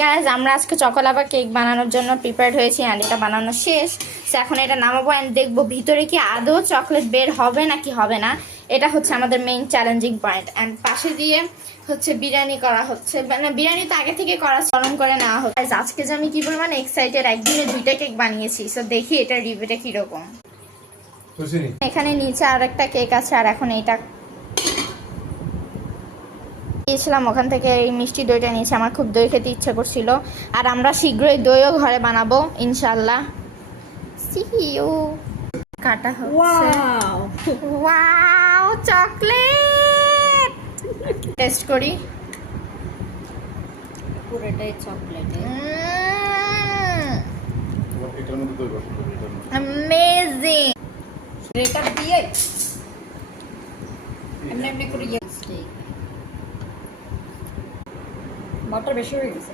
Guys, আমরা আজকে choco lava cake বানানোর জন্য প্রিপেয়ার্ড হয়েছি অ্যান্ড এটা বানানো শেষ। সো এখন এটা নামাবো অ্যান্ড দেখবো ভিতরে কি আদৌ চকলেট বের হবে নাকি হবে না। এটা হচ্ছে আমাদের মেইন চ্যালেঞ্জিং পয়েন্ট। অ্যান্ড পাশে দিয়ে হচ্ছে বিরিয়ানি করা হচ্ছে, মানে বিরিয়ানি তো আগে থেকে করা, গরম করে নেওয়া হচ্ছে। Guys, আজকে যে আমি কি পরিমাণে এক্সাইটেড, একদিনে 2টা কেক বানিয়েছি। সো দেখি এটার রিভিউটা কিরকম। এখানে নিচে আর একটা কেক আছে, আর এখন এইটা দিয়েছিলাম ওখান থেকে এই মিষ্টি দইটা নিয়েছি। আমার খুব দই খেতে ইচ্ছা করছিল, আর আমরা শীঘ্রই দইও ঘরে বানাবো ইনশাল্লাহ। See you. কাটা হচ্ছে। ওয়াও, চকলেট টেস্ট করি। পুরোটাই চকলেট। অ্যামেজিং। এটা দিয়ে এমনি এমনি করে বাটার বেশি হয়ে গেছে।